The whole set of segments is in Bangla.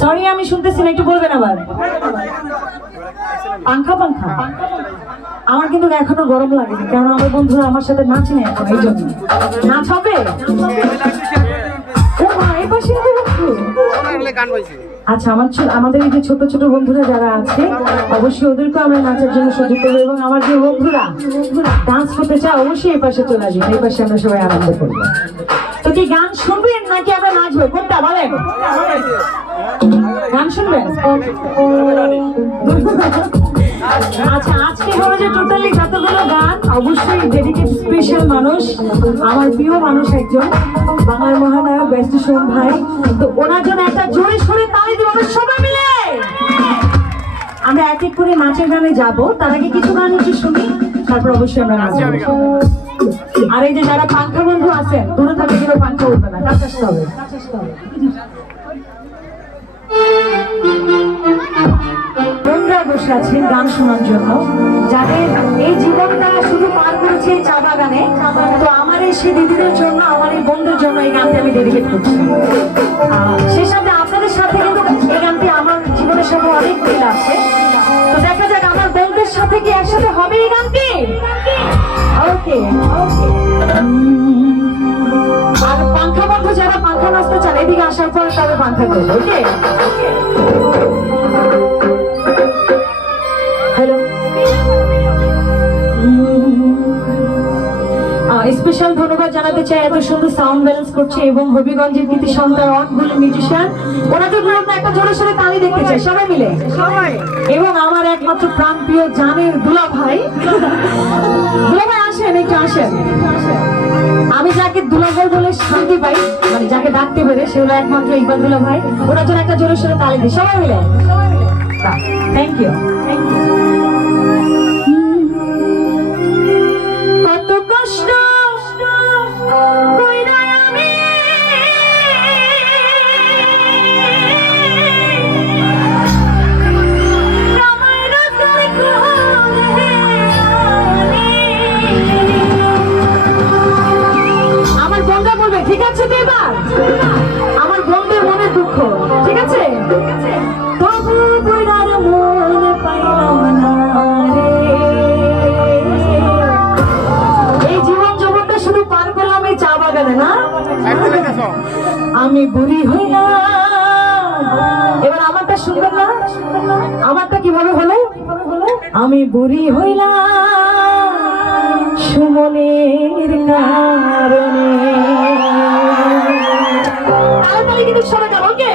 সরি আমি শুনতেছি না, একটু বলবেন আবার। পাংখা পাংখা আমার কিন্তু এখনো গরম লাগেনি, কারণ আমার বন্ধুরা আমার সাথে নাচে না এখন, এই জন্য। নাচ হবে? আচ্ছা, আমাদের এই যে ছোট ছোট বন্ধুরা যারা আছে, অবশ্যই ওদেরকেও আমরা নাচের জন্য সুযোগ দেবো, এবং আমার যে বন্ধুরা ডান্স করতে চায় অবশ্যই এই পাশে চলে আসবেন, এই পাশে আমরা সবাই আনন্দ করবো। তো কি গান শুনবেন নাকি আমরা নাচবো, কোনটা বলেন? গান শুনবেন? আচ্ছা, আজকে হলো যে টোটালি যতগুলো গান অবশ্যই ডেডিকেট স্পেশাল মানুষ, আমার প্রিয় মানুষ একজন, বাংলার মহানায়ক ব্যস্ত সোম ভাই। তো ওনার জন্য একটা জোরে সোরে তালি দিব সবাই মিলে। আমরা এক এক করে নাচের গানে যাব, তার আগে কিছু গান একটু শুনি, তারপর অবশ্যই আমরা নাচবো। আর এই যে যারা পাংখা বন্ধু আছেন, দূরে থাকলে কিন্তু পাংখা উঠবে না, কাছে আসতে হবে। বন্ধুরা বসে আছেন গান শোনার জন্য, যাদের এই জীবনটা শুধু পার করেছে চা বাগানে, তো আমার এই সে দিদিদের জন্য, আমার এই বন্ধুর জন্য এই গানটি আমি ডেডিকেট করছি। সে সাথে আপনাদের সাথে কিন্তু এই গানটি আমার জীবনের সাথে অনেক মিল আছে। তো দেখা যাক আমার বন্ধুদের সাথে কি একসাথে হবে এই গানটি। ওকে, আর পাংখা বন্ধু যারা পাংখা নাচতে চান এদিকে আসার পর তবে পাংখা করবো। ওকে, স্পেশাল ধন্যবাদ জানাতে চাই এত সুন্দর সাউন্ড ব্যালেন্স করছে এবং হবিগঞ্জের কৃতি সন্তান অনেকগুলো মিউজিশিয়ান, ওনাদের জন্য একটা জোরে সোরে তালি দেখতে চাই সবাই মিলে। এবং আমার একমাত্র প্রাণপ্রিয় জানের দুলা ভাই, দুলা ভাই আসেন, একটু আসেন। আমি যাকে দুলা ভাই বলে শান্তি পাই, মানে যাকে ডাকতে পেরে, সে হলো একমাত্র ইকবাল দুলা ভাই। ওনার জন্য একটা জোরে সোরে তালি দিই সবাই মিলে। Thank you, thank you. কত কষ্ট আমার বন্ধা বলবে, ঠিক আছে তো? এবার আমার বন্ধের মনের দুঃখ, ঠিক আছে? তবু বইরার মনে পাইলাম না রে, এই জীবন জগৎটা শুধু পার করলাম এই চা বাগানে না, আমি বুড়ি হইলাম। এবার আমারটা শুনবেন না? আমারটা কিভাবে হলো? আমি বুড়ি হইলাম সুমনের কারণে। তাড়াতাড়ি কিন্তু সবাই যাবো। ওকে,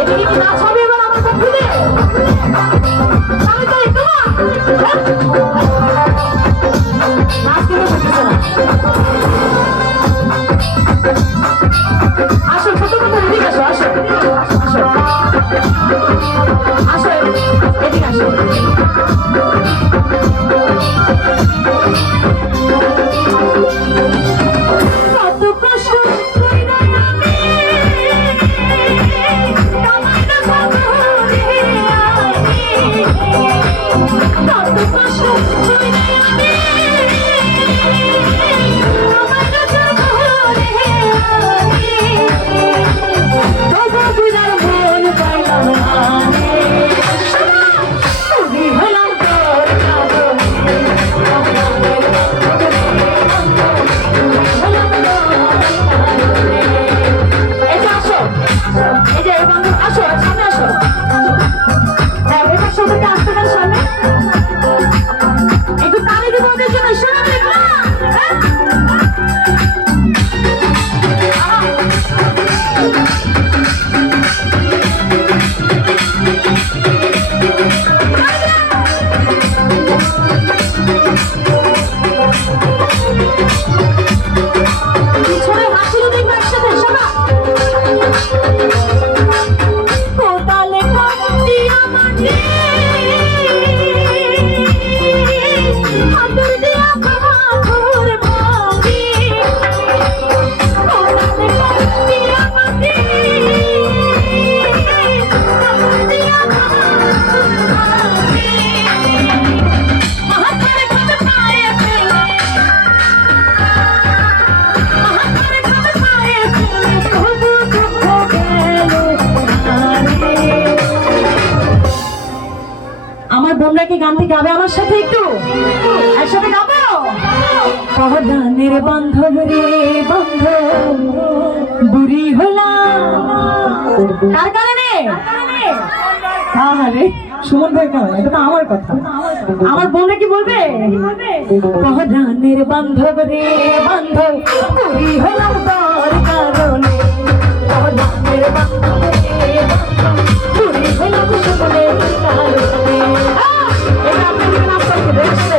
এদিকে কি নাচ হবে এবার আমার বন্ধুদের? তাড়াতাড়ি নাচ কিন্তু করতেছে না। আসো ছোট বন্ধু, এদিকে আসো, আসো আসো আসো, এদিকে তোমরা কি গানটি গাবে আমার সাথে একটু? একসাথে গাবো? পহরানের বান্ধব রে বান্ধব বুড়ি হলাম। কার কারণে? আরে সুমন ভাই কারণে, এটা তো আমার কথা। আমার বোনরা কি বলবে? পহরানের বান্ধব রে বান্ধব বুড়ি হলাম তোর কারণে। পহরানের বান্ধব রে বান্ধব বুড়ি হলাম সুমনের কারণে। এটা আপনাদের নাম করতে দেখছে।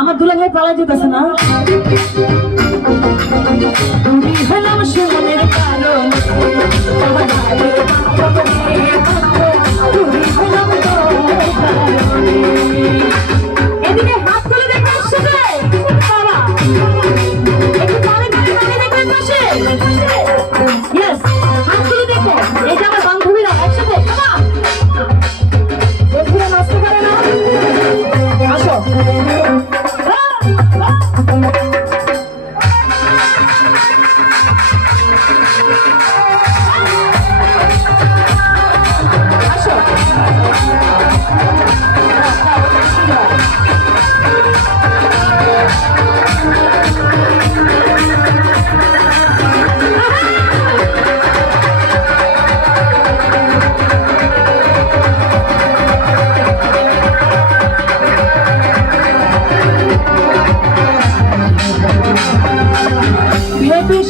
আমার দুলা ভাই পালা যেতেছে না। বুড়ি হলাম সুমনের কারণে। এদিকে হাত তুলে দেখে আসছে বাবা, একটু পারে দেখবেন পাশে। ইয়েস, হাত তুলে দেখো। এই যে আমার বান্ধবীরা একসাথে বন্ধুরা নাচতে পারে না? আসো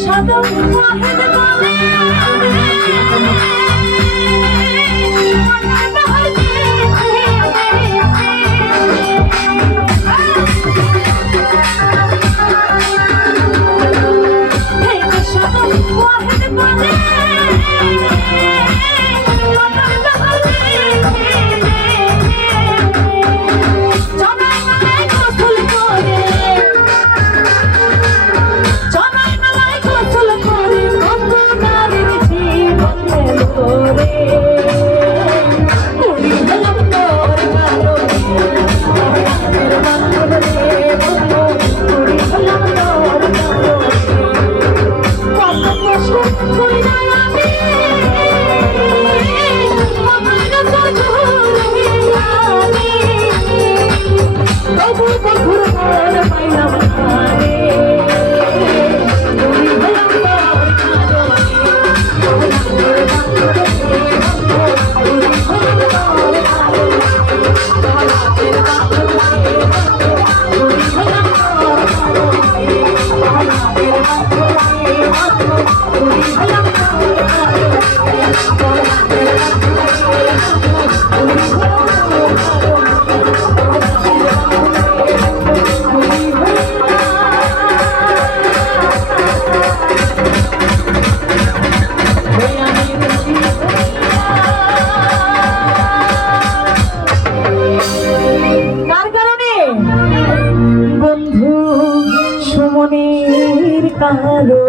সাদা ওয়াহিদ বলে সুমনের কালো।